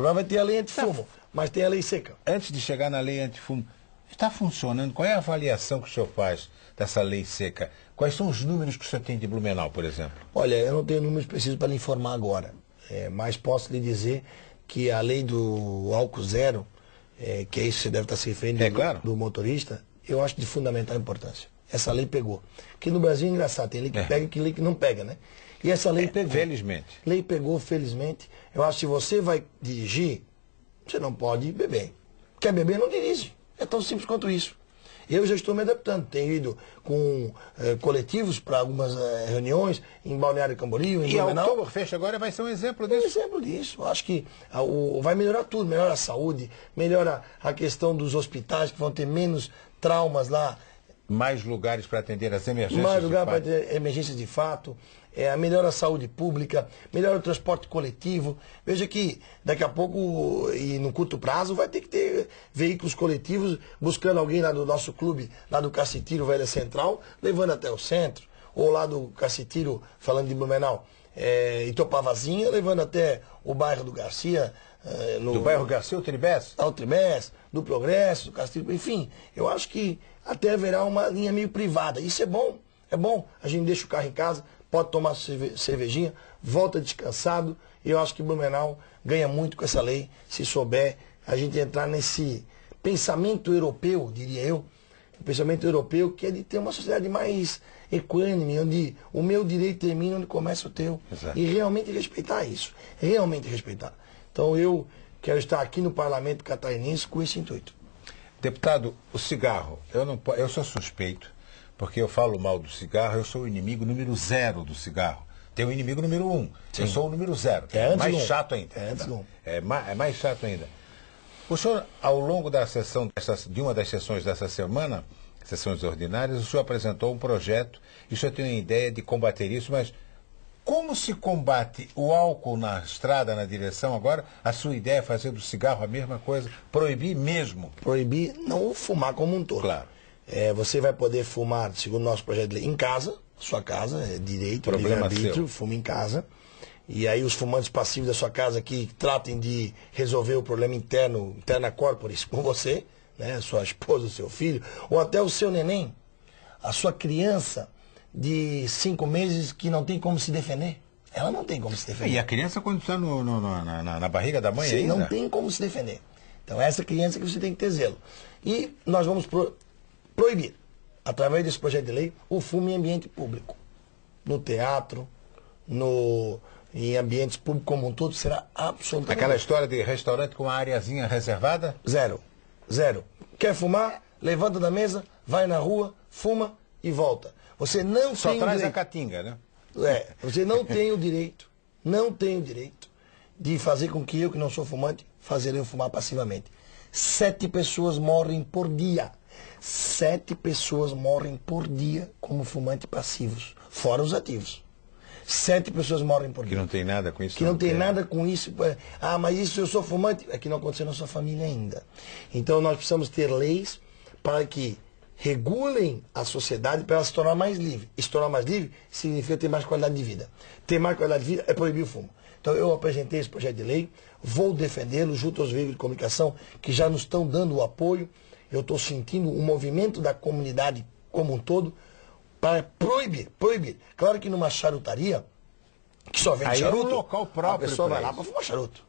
Agora vai ter a lei antifumo, mas tem a lei seca. Antes de chegar na lei antifumo, está funcionando? Qual é a avaliação que o senhor faz dessa lei seca? Quais são os números que o senhor tem de Blumenau, por exemplo? Olha, eu não tenho números precisos para lhe informar agora, mas posso lhe dizer que a lei do álcool zero, que é isso que você deve estar se referindo claro. do motorista, eu acho de fundamental importância. Essa lei pegou. Porque no Brasil é engraçado, tem lei que pega e tem lei que não pega, né? E essa lei pegou. Felizmente. Lei pegou, felizmente. Eu acho que se você vai dirigir, você não pode beber. Quer beber, não dirige. É tão simples quanto isso. Eu já estou me adaptando. Tenho ido com coletivos para algumas reuniões em Balneário Camboriú, em Blumenau. E a Oktoberfest agora vai ser um exemplo disso? Um exemplo disso. Eu acho que vai melhorar tudo. Melhora a saúde, melhora a questão dos hospitais, que vão ter menos traumas lá. Mais lugares para atender as emergências. Mais lugares para atender emergências de fato. Melhora a saúde pública, melhora o transporte coletivo. Veja que daqui a pouco e no curto prazo vai ter que ter veículos coletivos buscando alguém lá do nosso clube, lá do Cacitiro, Velha Central, levando até o centro. Ou lá do Cacitiro, falando de Blumenau, Itopavazinha, levando até o bairro do Garcia. Do bairro Garcia, o Tribés? Ao Tribés, do Progresso, do Cacitiro, enfim. Eu acho que até haverá uma linha meio privada. Isso é bom, é bom. A gente deixa o carro em casa, pode tomar cervejinha, volta descansado. E eu acho que Blumenau ganha muito com essa lei, se souber a gente entrar nesse pensamento europeu, diria eu, o pensamento europeu que é de ter uma sociedade mais equânime, onde o meu direito termina onde começa o teu. Exato. E realmente respeitar isso, realmente respeitar. Então eu quero estar aqui no Parlamento Catarinense com esse intuito. Deputado, o cigarro, eu sou suspeito, porque eu falo mal do cigarro, eu sou o inimigo número 0 do cigarro. Tem o inimigo número 1, eu sou o número 0. É mais chato ainda. É mais chato ainda. O senhor, ao longo da sessão, de uma das sessões dessa semana, sessões ordinárias, o senhor apresentou um projeto, e o senhor tem uma ideia de combater isso, mas como se combate o álcool na estrada, na direção agora? A sua ideia é fazer do cigarro a mesma coisa? Proibir mesmo? Proibir, não fumar como um todo. Claro. Você vai poder fumar, segundo o nosso projeto de lei, em casa, sua casa, é direito, livre-arbítrio, fuma em casa. E aí os fumantes passivos da sua casa que tratem de resolver o problema interna corporis com você, né, sua esposa, o seu filho, ou até o seu neném, a sua criança de 5 meses que não tem como se defender. Ela não tem como se defender. E a criança quando está na barriga da mãe Sim, ainda? não tem como se defender. Então essa criança que você tem que ter zelo. E nós vamos proibir, através desse projeto de lei, o fumo em ambiente público. No teatro, em ambientes públicos como um todo, será absolutamente... Aquela história de restaurante com uma areazinha reservada? Zero. Quer fumar? Levanta da mesa, vai na rua, fuma e volta. Você não Só tem traz direito. a catinga, né? Você não tem o direito, de fazer com que eu, que não sou fumante, fazer eu fumar passivamente. 7 pessoas morrem por dia. 7 pessoas morrem por dia como fumantes passivos, fora os ativos. 7 pessoas morrem por dia. Que não tem nada com isso. Que não tem nada com isso. Mas isso eu sou fumante. É que não aconteceu na sua família ainda. Então nós precisamos ter leis para que regulem a sociedade para ela se tornar mais livre. E se tornar mais livre significa ter mais qualidade de vida. Ter mais qualidade de vida é proibir o fumo. Então eu apresentei esse projeto de lei, vou defendê-lo junto aos veículos de comunicação que já nos estão dando o apoio. Eu estou sentindo um movimento da comunidade como um todo para proibir. Claro que numa charutaria, que só vende charuto, é um local próprio, a pessoa vai lá para fumar charuto.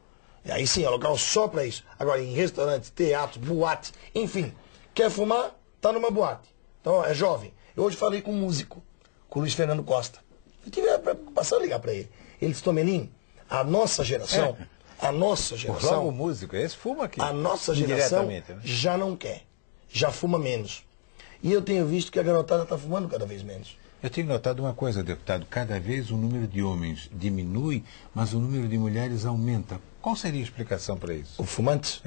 E aí sim, é local só para isso. Agora, em restaurantes, teatros, boates, enfim, quer fumar, tá numa boate. Então, é jovem. Eu hoje falei com um músico, com o Luiz Fernando Costa. Eu tive a preocupação de ligar para ele. Ele disse, Tomelin, a nossa geração, Logo o músico, esse fuma aqui. A nossa geração né? já não quer, já fuma menos. E eu tenho visto que a garotada está fumando cada vez menos. Eu tenho notado uma coisa, deputado, cada vez o número de homens diminui, mas o número de mulheres aumenta. Qual seria a explicação para isso? O fumante?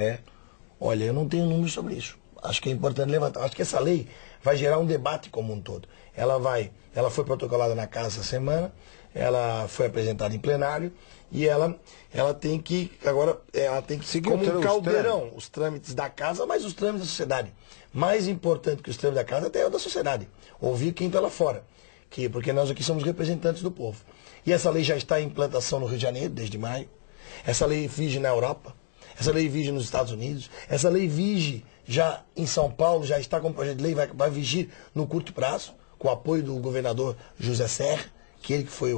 Olha, eu não tenho números sobre isso. Acho que é importante levantar. Acho que essa lei vai gerar um debate como um todo. Ela foi protocolada na casa essa semana, ela foi apresentada em plenário e ela tem que seguir como um caldeirão os trâmites da casa, mas os trâmites da sociedade. Mais importante que os trâmites da casa até é o da sociedade. Ouvir quem está lá fora. Porque nós aqui somos representantes do povo. E essa lei já está em implantação no Rio de Janeiro, desde maio. Essa lei vige na Europa. essa lei vige nos Estados Unidos, essa lei vige já em São Paulo, já está como projeto de lei, vai vigir no curto prazo, com o apoio do governador José Serra, que ele que foi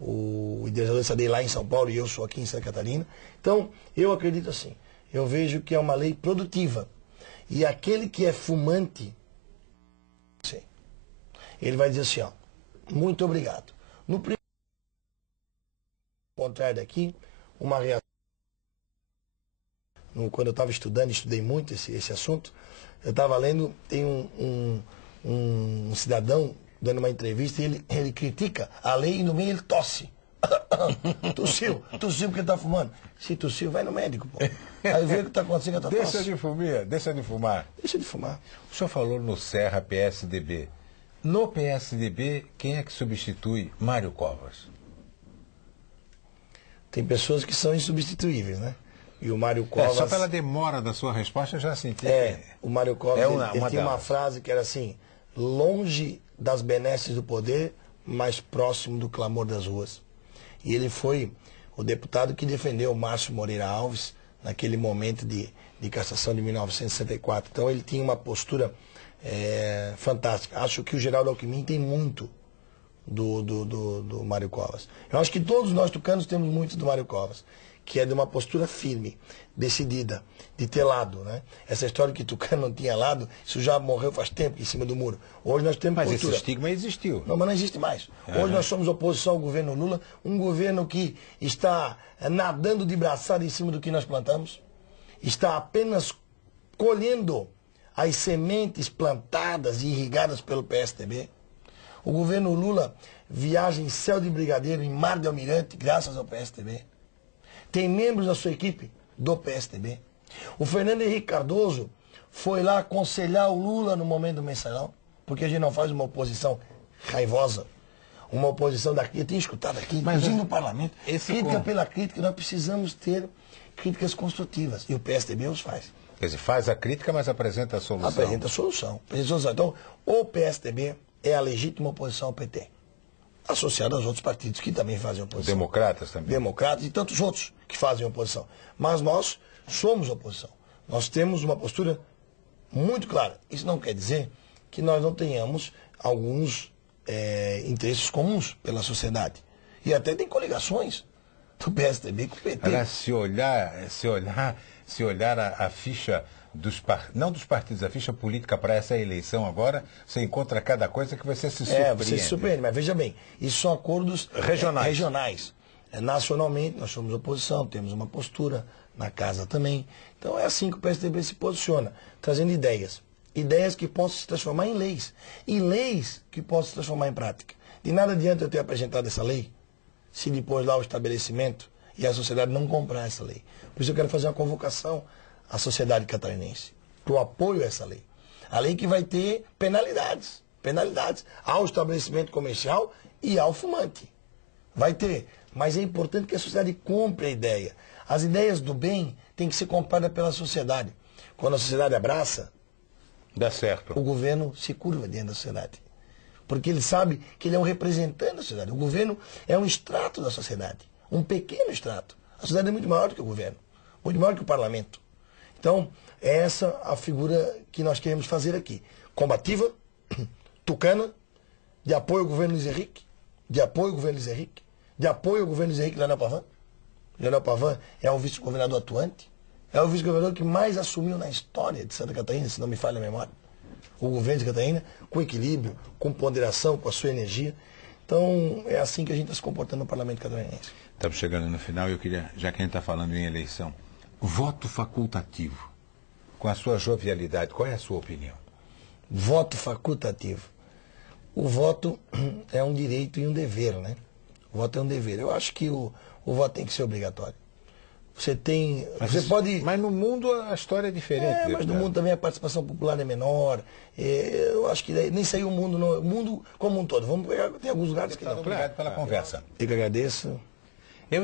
o idealizador dessa lei lá em São Paulo e eu sou aqui em Santa Catarina. Então, eu acredito assim, eu vejo que é uma lei produtiva. E aquele que é fumante, sim, ele vai dizer assim, ó, muito obrigado. No primeiro contrário daqui, uma reação. Quando eu estava estudando, estudei muito esse assunto, eu estava lendo, tem um cidadão dando uma entrevista e ele critica a lei e no meio ele tosse. tossiu porque está fumando. Se tossiu, vai no médico, pô. Aí vê o que está acontecendo com a tua tosse. Deixa de fumar. Deixa de fumar. O senhor falou no Serra PSDB. No PSDB, quem é que substitui Mário Covas? Tem pessoas que são insubstituíveis, né? E o Mário Covas... Só pela demora da sua resposta eu já senti. O Mário Covas, ele tinha uma frase que era assim, longe das benesses do poder, mais próximo do clamor das ruas. E ele foi o deputado que defendeu o Márcio Moreira Alves naquele momento de cassação de 1964. Então ele tinha uma postura fantástica. Acho que o Geraldo Alckmin tem muito do Mário Covas. Eu acho que todos nós tucanos temos muito do Mário Covas, que é de uma postura firme, decidida, de ter lado, né? Essa história que tucano não tinha lado, isso já morreu faz tempo em cima do muro. Hoje nós temos postura. Mas esse estigma existiu. Não, mas não existe mais. Hoje nós somos oposição ao governo Lula, um governo que está nadando de braçada em cima do que nós plantamos, está apenas colhendo as sementes plantadas e irrigadas pelo PSDB. O governo Lula viaja em céu de brigadeiro, em mar de almirante, graças ao PSDB. Tem membros da sua equipe do PSDB. O Fernando Henrique Cardoso foi lá aconselhar o Lula no momento do mensalão, porque a gente não faz uma oposição raivosa, uma oposição daqui. Eu tenho escutado aqui, inclusive no parlamento, crítica pela crítica, nós precisamos ter críticas construtivas. E o PSDB os faz. Quer dizer, faz a crítica, mas apresenta a solução. Apresenta a solução. Então, o PSDB é a legítima oposição ao PT, associada aos outros partidos que também fazem oposição. Democratas também. Democratas e tantos outros que fazem oposição. Mas nós somos oposição. Nós temos uma postura muito clara. Isso não quer dizer que nós não tenhamos alguns interesses comuns pela sociedade. E até tem coligações do PSDB com o PT. Agora, se olhar a ficha não dos partidos, a ficha política para essa eleição agora, você encontra cada coisa que você se surpreende. Você se surpreende, mas veja bem, isso são acordos regionais. Nacionalmente, nós somos oposição, temos uma postura, na casa também. Então é assim que o PSDB se posiciona, trazendo ideias. Ideias que possam se transformar em leis. E leis que possam se transformar em prática. De nada adianta eu ter apresentado essa lei, se depois lá o estabelecimento e a sociedade não comprar essa lei. Por isso eu quero fazer uma convocação à sociedade catarinense, para o apoio a essa lei. A lei que vai ter penalidades ao estabelecimento comercial e ao fumante. Vai ter, mas é importante que a sociedade compre a ideia. As ideias do bem têm que ser compradas pela sociedade. Quando a sociedade abraça, dá certo. O governo se curva dentro da sociedade. Porque ele sabe que ele é um representante da sociedade. O governo é um extrato da sociedade, um pequeno extrato. A sociedade é muito maior do que o governo, muito maior que o parlamento. Então, é essa a figura que nós queremos fazer aqui. Combativa, tucana, de apoio ao governo Luiz Henrique, de apoio ao governo Luiz Henrique, de apoio ao governo Luiz Henrique Leonel Pavan. Leonel Pavan é o vice-governador atuante, é o vice-governador que mais assumiu na história de Santa Catarina, se não me falha a memória. O governo de Catarina, com equilíbrio, com ponderação, com a sua energia. Então, é assim que a gente está se comportando no Parlamento Catarinense. Estamos chegando no final e eu queria, já que a gente está falando em eleição, voto facultativo, com a sua jovialidade, qual é a sua opinião? Voto facultativo. O voto é um direito e um dever, né? O voto é um dever. Eu acho que o voto tem que ser obrigatório. Você tem... Mas no mundo a história é diferente. Mas no mundo também a participação popular é menor. Eu acho que nem saiu o mundo como um todo. Vamos pegar, tem alguns lugares que não. Obrigado pela conversa. Eu que agradeço.